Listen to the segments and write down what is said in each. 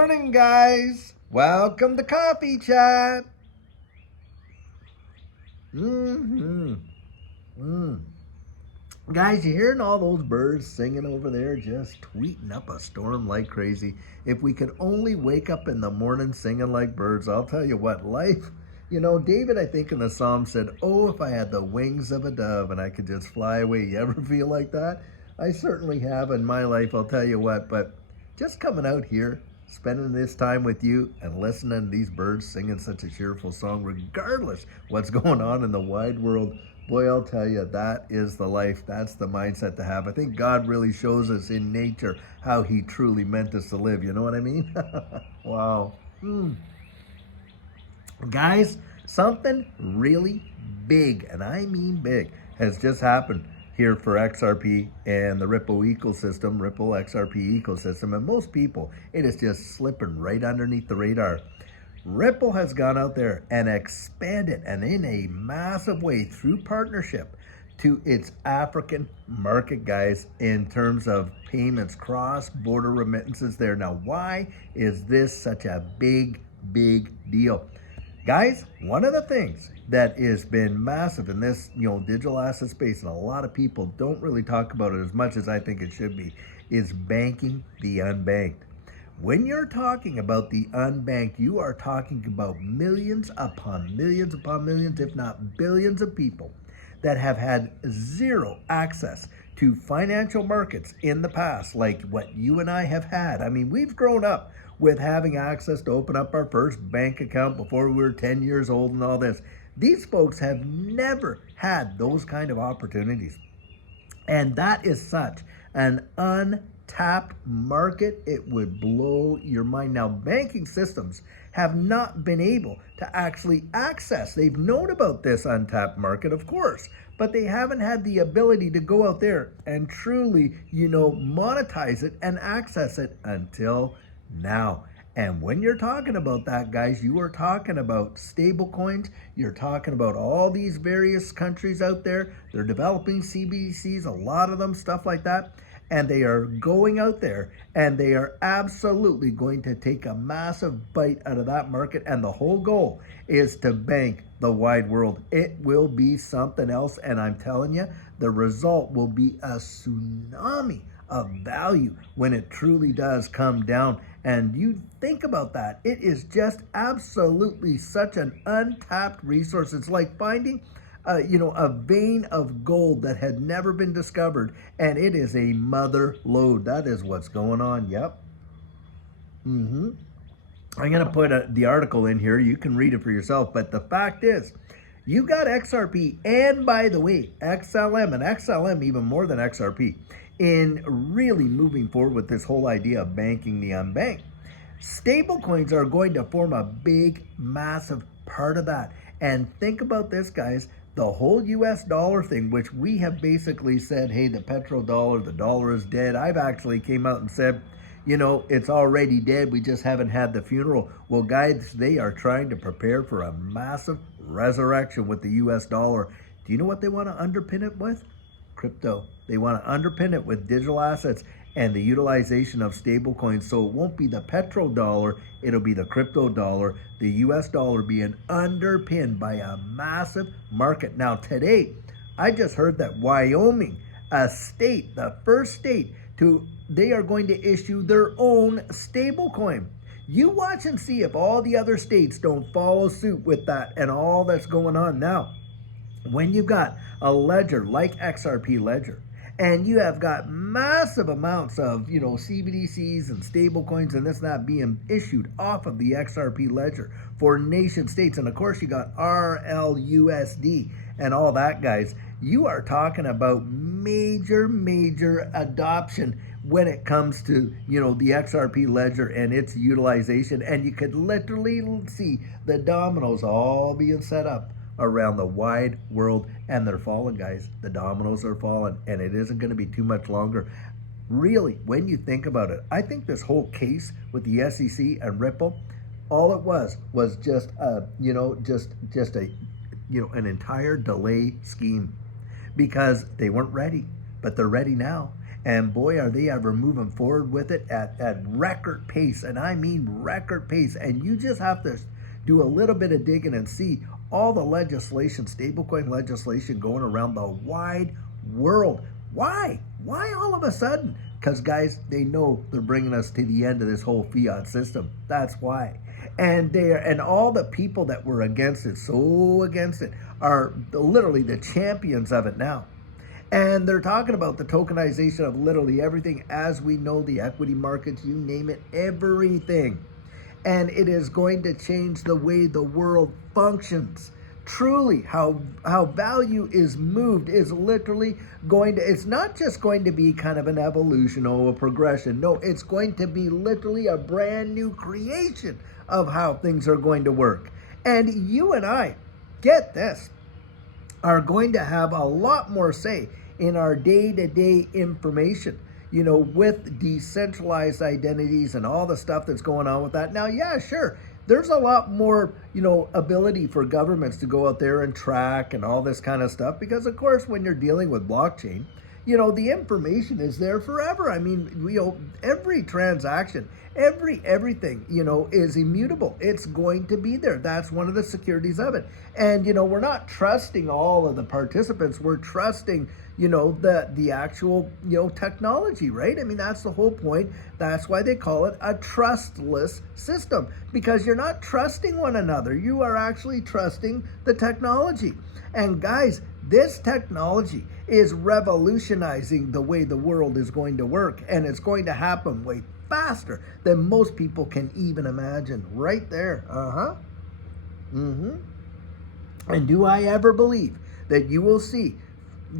Morning, guys. Welcome to Coffee Chat. Mm-hmm. Guys, you hearing all those birds singing over there, just tweeting up a storm like crazy? If we could only wake up in the morning singing like birds, I'll tell you what, life. David, I think in the Psalm said, "Oh, if I had the wings of a dove and I could just fly away." You ever feel like that? I certainly have in my life, I'll tell you what. But just coming out here, spending this time with you and listening to these birds singing such a cheerful song, regardless what's going on in the wide world. Boy, I'll tell you, that is the life. That's the mindset to have. I think God really shows us in nature how he truly meant us to live. You know what I mean? Wow. Guys, something really big, and I mean big, has just happened here for XRP and the Ripple ecosystem, Ripple XRP ecosystem. And most people, it is just slipping right underneath the radar. Ripple has gone out there and expanded, and in a massive way through partnership, to its African market, guys, in terms of payments, cross-border remittances there. Now, why is this such a big deal? Guys, one of the things that has been massive in this, digital asset space, and a lot of people don't really talk about it as much as I think it should be, is banking the unbanked. When you're talking about the unbanked, you are talking about millions upon millions, if not billions of people that have had zero access to financial markets in the past, like what you and I have had. I mean, we've grown up with having access to open up our first bank account before we were 10 years old and all this. These folks have never had those kind of opportunities. And that is such an untapped market, it would blow your mind. Now, banking systems have not been able to actually access. They've known about this untapped market, of course, but they haven't had the ability to go out there and truly, monetize it and access it until now. And when you're talking about that, guys, you are talking about stablecoins. You're talking about all these various countries out there. They're developing CBDCs, a lot of them, stuff like that. And they are going out there and they are absolutely going to take a massive bite out of that market. And the whole goal is to bank the wide world. It will be something else. And I'm telling you, the result will be a tsunami of value when it truly does come down. And you think about that, it is just absolutely such an untapped resource. It's like finding a vein of gold that had never been discovered, and it is a mother lode. That is what's going on. Yep. I'm going to put the article in here. You can read it for yourself. But the fact is, you got XRP, and by the way, XLM, and XLM even more than XRP, in really moving forward with this whole idea of banking the unbanked. Stablecoins are going to form a big, massive part of that. And think about this, guys. The whole US dollar thing, which we have basically said, hey, the petrodollar, the dollar is dead. I've actually came out and said, it's already dead. We just haven't had the funeral. Well, guys, they are trying to prepare for a massive resurrection with the US dollar. Do you know what they want to underpin it with? Crypto. They want to underpin it with digital assets and the utilization of stablecoins. So it won't be the petrodollar, it'll be the crypto dollar, the US dollar being underpinned by a massive market. Now today, I just heard that Wyoming, a state, the first state they are going to issue their own stablecoin. You watch and see if all the other states don't follow suit with that and all that's going on now. When you've got a ledger like XRP Ledger, and you have got massive amounts of, CBDCs and stablecoins and this and that being issued off of the XRP Ledger for nation states, and of course you got RLUSD and all that, guys, you are talking about major adoption when it comes to, the XRP Ledger and its utilization. And you could literally see the dominoes all being set up around the wide world, and they're falling, guys. The dominoes are falling, and it isn't going to be too much longer. Really, when you think about it, I think this whole case with the SEC and Ripple, all it was just an entire delay scheme, because they weren't ready, but they're ready now. And boy, are they ever moving forward with it at record pace. And I mean record pace. And you just have to do a little bit of digging and see all the legislation, stablecoin legislation going around the wide world. Why? Why all of a sudden? Because guys, they know they're bringing us to the end of this whole fiat system. That's why. And all the people that were against it, so against it, are literally the champions of it now. And they're talking about the tokenization of literally everything as we know, the equity markets, you name it, everything. And it is going to change the way the world functions. Truly, how value is moved is literally going to, it's not just going to be kind of an evolution or a progression. No, it's going to be literally a brand new creation of how things are going to work. And you and I, get this, are going to have a lot more say in our day-to-day information, you know, with decentralized identities and all the stuff that's going on with that. Now, yeah, sure, there's a lot more, you know, ability for governments to go out there and track and all this kind of stuff, because of course, when you're dealing with blockchain, you know, the information is there forever. I mean, every transaction, everything, you know, is immutable. It's going to be there. That's one of the securities of it. And, you know, we're not trusting all of the participants. We're trusting, you know, the actual, you know, technology, right? I mean, that's the whole point. That's why they call it a trustless system, because you're not trusting one another. You are actually trusting the technology. And guys, this technology is revolutionizing the way the world is going to work, and it's going to happen way faster than most people can even imagine. Right there. And do I ever believe that you will see,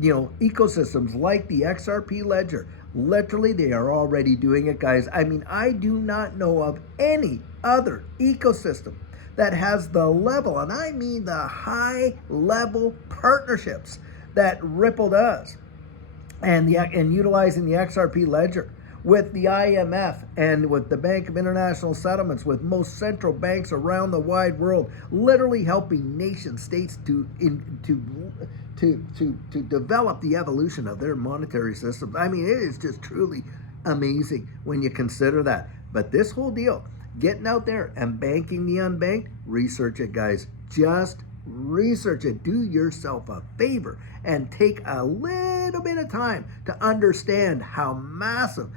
you know, ecosystems like the XRP ledger? Literally, they are already doing it, guys. I mean, I do not know of any other ecosystem that has the level, and I mean the high level partnerships that Ripple does, and utilizing the XRP ledger with the IMF and with the Bank of International Settlements, with most central banks around the wide world, literally helping nation states to develop the evolution of their monetary systems. I mean, it is just truly amazing when you consider that. But this whole deal, getting out there and banking the unbanked, research it, guys. Just research it. Do yourself a favor and take a little bit of time to understand how massive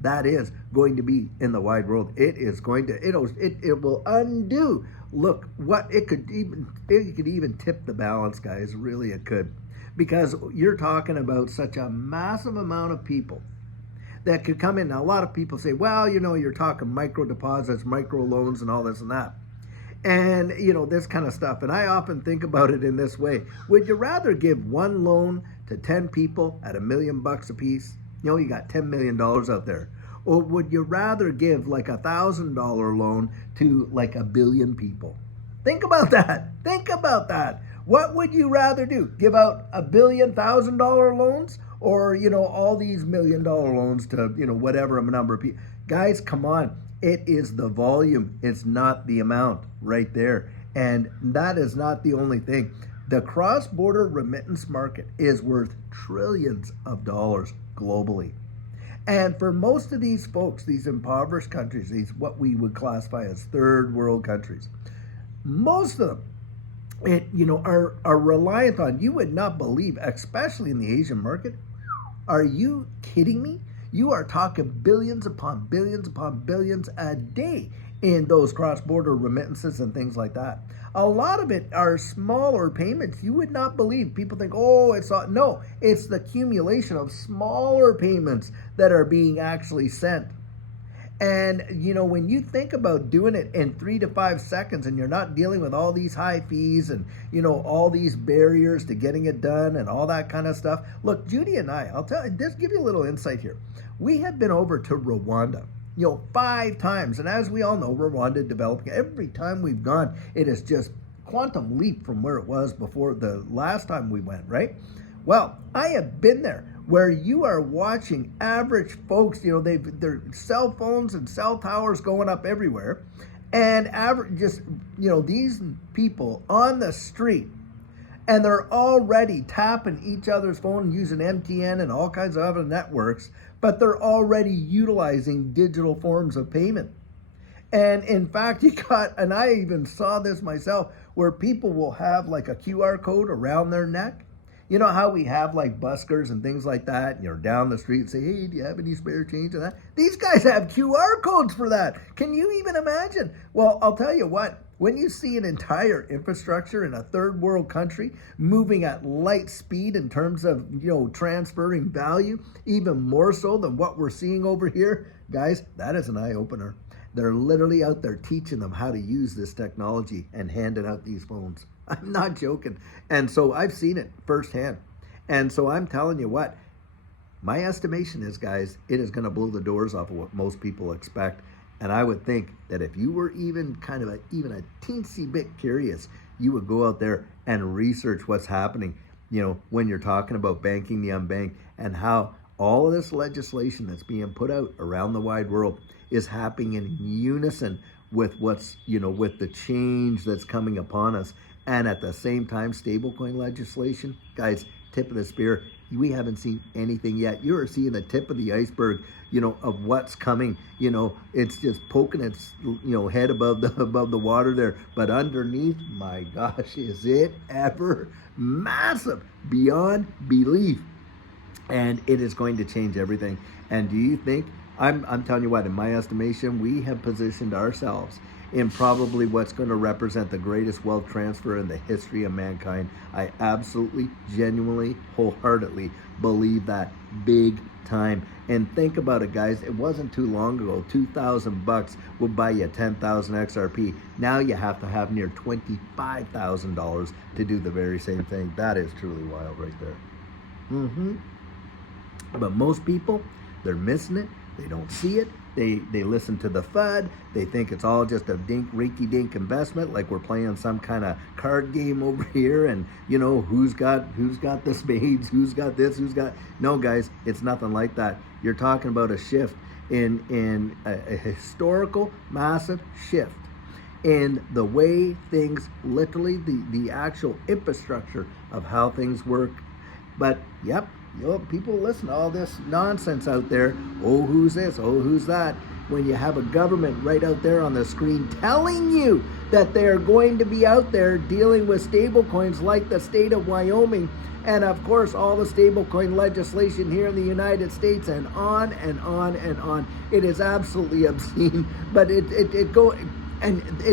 that is going to be in the wide world. It is going to, it will undo. Look, what it could even tip the balance, guys. Really, it could, because you're talking about such a massive amount of people that could come in. Now, a lot of people say, well, you know, you're talking micro deposits, micro loans, and all this and that. And, you know, this kind of stuff. And I often think about it in this way. Would you rather give one loan to 10 people at $1 million a piece? You know, you got $10 million out there. Or would you rather give like $1,000 loan to like 1 billion people? Think about that. Think about that. What would you rather do? Give out $1 billion, $1,000 loans? Or, you know, all these $1 million loans to, you know, whatever number of people? Guys, come on. It is the volume. It's not the amount right there. And that is not the only thing. The cross-border remittance market is worth trillions of dollars globally. And for most of these folks, these impoverished countries, these what we would classify as third world countries, most of them, you know, are reliant on, you would not believe, especially in the Asian market. Are you kidding me? You are talking billions upon billions a day in those cross-border remittances and things like that. A lot of it are smaller payments. You would not believe. People think, oh, it's not. No, it's the accumulation of smaller payments that are being actually sent. And, you know, when you think about doing it in 3 to 5 seconds and you're not dealing with all these high fees and, you know, all these barriers to getting it done and all that kind of stuff. Look, Judy and I, I'll tell you, just give you a little insight here. We have been over to Rwanda, you know, 5 times. And as we all know, Rwanda developing. Every time we've gone, it is just quantum leap from where it was before the last time we went, right? Well, I have been there, where you are watching average folks, you know, their cell phones and cell towers going up everywhere, and average, just, you know, these people on the street, And they're already tapping each other's phone using MTN and all kinds of other networks, but they're already utilizing digital forms of payment. And in fact, and I even saw this myself, where people will have like a QR code around their neck. You know how we have like buskers and things like that, and you're down the street and say, hey, do you have any spare change and that? These guys have QR codes for that. Can you even imagine? Well, I'll tell you what, when you see an entire infrastructure in a third world country moving at light speed in terms of, transferring value, even more so than what we're seeing over here, guys, that is an eye-opener. They're literally out there teaching them how to use this technology and handing out these phones. I'm not joking. And so I've seen it firsthand. And so I'm telling you what, my estimation is, guys, it is going to blow the doors off of what most people expect. And I would think that if you were even a teensy bit curious, you would go out there and research what's happening, when you're talking about banking the unbanked, and how all of this legislation that's being put out around the wide world is happening in unison with what's, with the change that's coming upon us. And at the same time, stablecoin legislation, guys, tip of the spear, we haven't seen anything yet. You're seeing the tip of the iceberg, of what's coming. It's just poking its, head above the water there. But underneath, my gosh, is it ever massive beyond belief. And it is going to change everything. And do you think, I'm telling you what, in my estimation, we have positioned ourselves in probably what's going to represent the greatest wealth transfer in the history of mankind. I absolutely, genuinely, wholeheartedly believe that big time. And think about it, guys. It wasn't too long ago, $2,000 would buy you 10,000 XRP. Now you have to have near $25,000 to do the very same thing. That is truly wild right there. But most people, they're missing it. They don't see it. They listen to the FUD. They think it's all just a rinky-dink investment, like we're playing some kind of card game over here, and who's got the spades, who's got this, no, guys, it's nothing like that. You're talking about a shift in a historical massive shift in the way things, literally the actual infrastructure of how things work. But yep, people listen to all this nonsense out there. Oh, who's this? Oh, who's that? When you have a government right out there on the screen telling you that they're going to be out there dealing with stablecoins like the state of Wyoming, and of course all the stablecoin legislation here in the United States, and on and on and on. It is absolutely obscene, but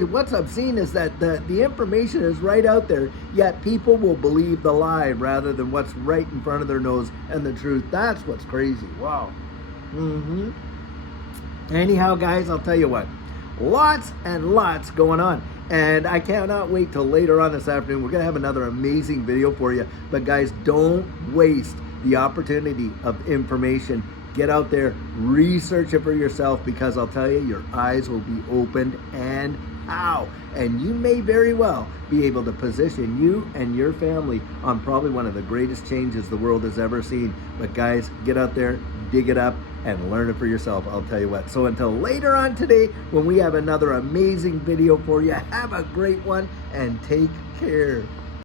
what's obscene is that the information is right out there, yet people will believe the lie rather than what's right in front of their nose and the truth. That's what's crazy. Wow. Anyhow, guys, I'll tell you what, lots and lots going on. And I cannot wait till later on this afternoon. We're going to have another amazing video for you. But guys, don't waste the opportunity of information. Get out there, research it for yourself, because I'll tell you, your eyes will be opened, and how. And you may very well be able to position you and your family on probably one of the greatest changes the world has ever seen. But guys, get out there, dig it up, and learn it for yourself. I'll tell you what. So until later on today, when we have another amazing video for you, have a great one and take care.